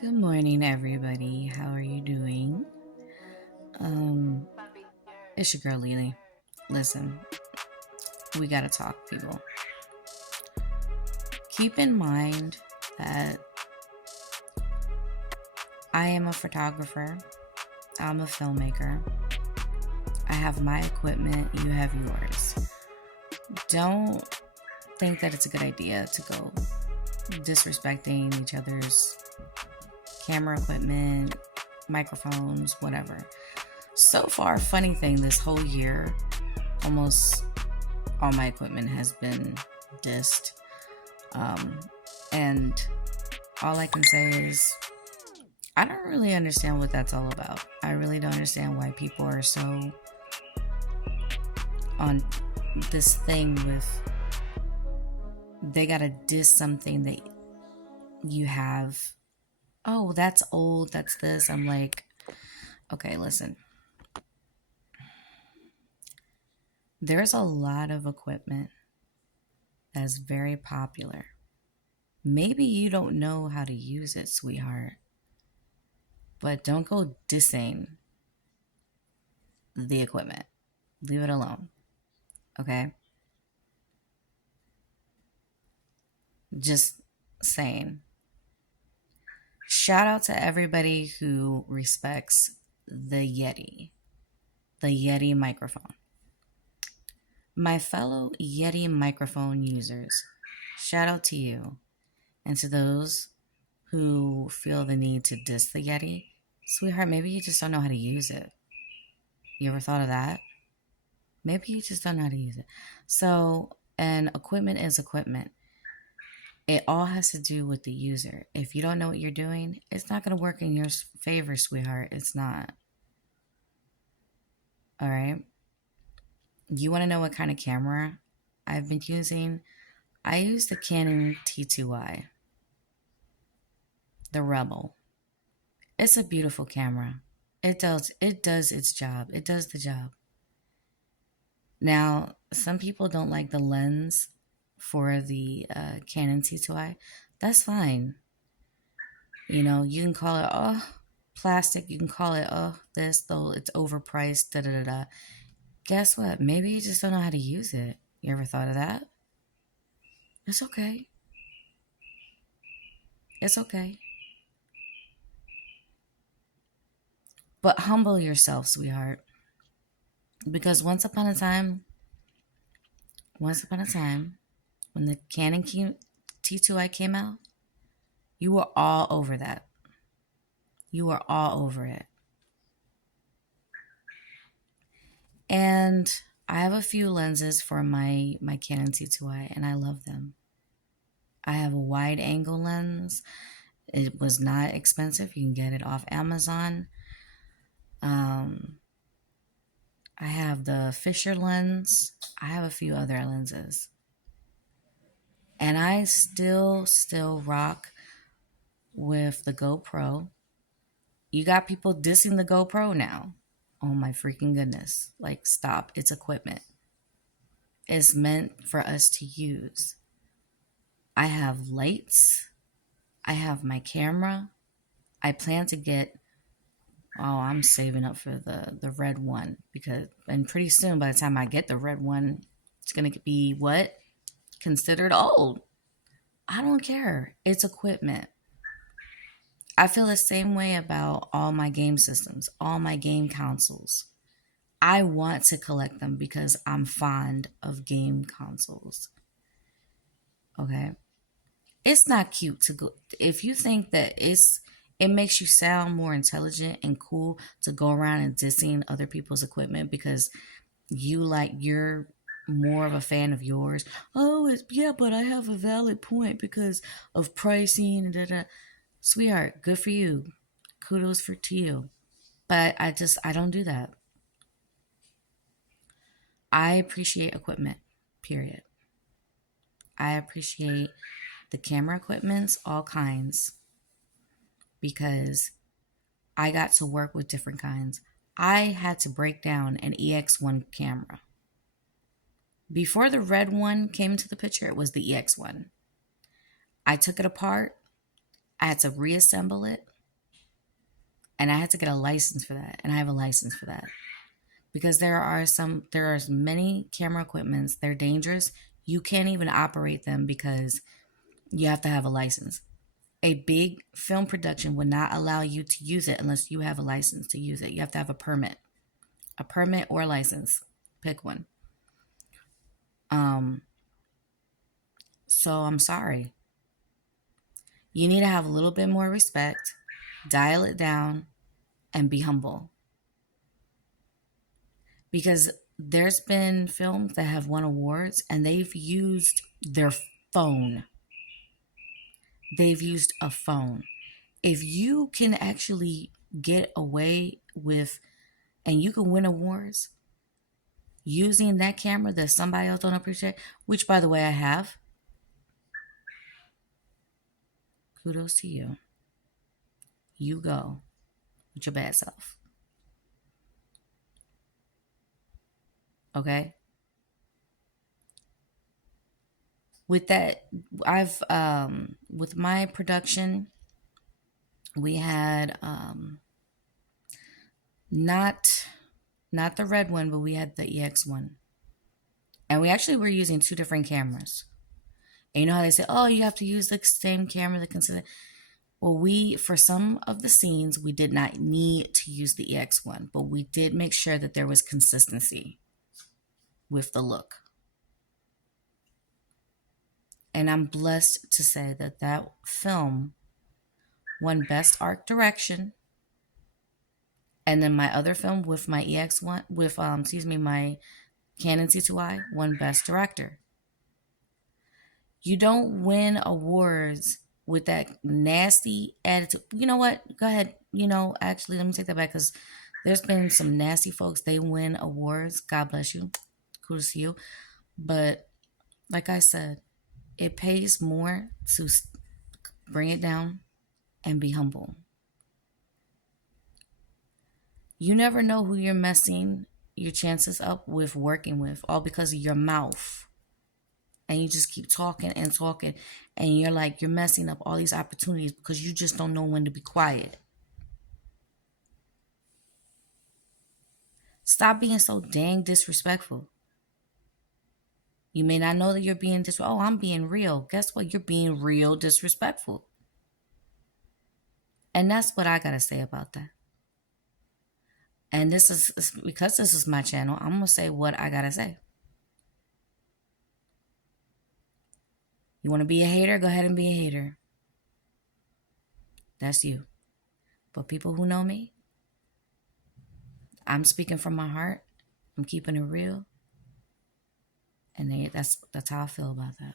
Good morning, everybody. How are you doing? Um, it's your girl Lily. Listen, we gotta talk, people. Keep in mind that I am a photographer. I'm a filmmaker. I have my equipment. You have yours. Don't think that it's a good idea to go disrespecting each other's camera equipment, microphones, whatever. So far, funny thing, this whole year, almost all my equipment has been dissed. And all I can say is, I don't really understand what that's all about. I really don't understand why people are so on this thing with they gotta diss something that you have. Oh, that's old, that's this. I'm like, okay, listen. There's a lot of equipment that's very popular. Maybe you don't know how to use it, sweetheart, but don't go dissing the equipment. Leave it alone, okay? Just saying. Shout out to everybody who respects the Yeti microphone. My fellow Yeti microphone users, shout out to you. And to those who feel the need to diss the Yeti, sweetheart, maybe you just don't know how to use it. You ever thought of that? Maybe you just don't know how to use it. So, and equipment is equipment. It all has to do with the user. If you don't know what you're doing, it's not going to work in your favor, sweetheart. It's not. All right. You want to know what kind of camera I've been using? I use the Canon T2i, the Rebel. It's a beautiful camera. It does its job. It does the job. Now, some people don't like the lens for the Canon T2i. That's fine. You know, you can call it plastic. You can call it this though it's overpriced. Da da da da. Guess what? Maybe you just don't know how to use it. You ever thought of that? It's okay. It's okay. But humble yourself, sweetheart. Because once upon a time, when the Canon T2i came out, you were all over that. You were all over it. And I have a few lenses for my Canon T2i, and I love them. I have a wide angle lens. It was not expensive. You can get it off Amazon. Um, I have the Fisher lens. I have a few other lenses. And I still rock with the GoPro. You got people dissing the GoPro now. Oh my freaking goodness. Like, stop. It's equipment. It's meant for us to use. I have lights. I have my camera. I plan to get, I'm saving up for the red one and pretty soon, by the time I get the red one, it's going to be what? Considered old. I don't care. It's equipment. I feel the same way about all my game systems, all my game consoles. I want to collect them because I'm fond of game consoles. Okay? It's not cute to go if you think that it makes you sound more intelligent and cool to go around and dissing other people's equipment because you're more of a fan of yours. Oh, yeah, but I have a valid point because of pricing and da da. Sweetheart, good for you. Kudos to you. But I don't do that. I appreciate equipment, period. I appreciate the camera equipments, all kinds, because I got to work with different kinds. I had to break down an EX1 camera. Before the red one came into the picture, it was the EX1. I took it apart. I had to reassemble it. And I had to get a license for that, and I have a license for that because there are many camera equipments. They're dangerous. You can't even operate them because you have to have a license. A big film production would not allow you to use it unless you have a license to use it. You have to have a permit or a license. Pick one. Um, so I'm sorry. You need to have a little bit more respect, dial it down, and be humble. Because there's been films that have won awards and they've used their phone. They've used a phone. If you can actually get away with and you can win awards using that camera that somebody else don't appreciate, which by the way I have, kudos to you. You go with your bad self. Okay? With that, I've with my production, we had not not the red one, but we had the EX one. And we actually were using two different cameras. And you know how they say, oh, you have to use the same camera that consistent. Well, we, for some of the scenes, we did not need to use the EX one, but we did make sure that there was consistency with the look. And I'm blessed to say that that film won Best Art Direction. And then my other film with my EX one, with, my Canon C2I won Best Director. You don't win awards with that nasty attitude. You know what? Go ahead. Actually, let me take that back because there's been some nasty folks. They win awards. God bless you. Kudos to you. But like I said, it pays more to bring it down and be humble. You never know who you're messing your chances up with working with, all because of your mouth. And you just keep talking and talking, and you're messing up all these opportunities because you just don't know when to be quiet. Stop being so dang disrespectful. You may not know that you're being disrespectful. Oh, I'm being real. Guess what? You're being real disrespectful. And that's what I got to say about that. And this is because this is my channel, I'm going to say what I got to say. You want to be a hater? Go ahead and be a hater. That's you. But people who know me, I'm speaking from my heart. I'm keeping it real. And that's how I feel about that.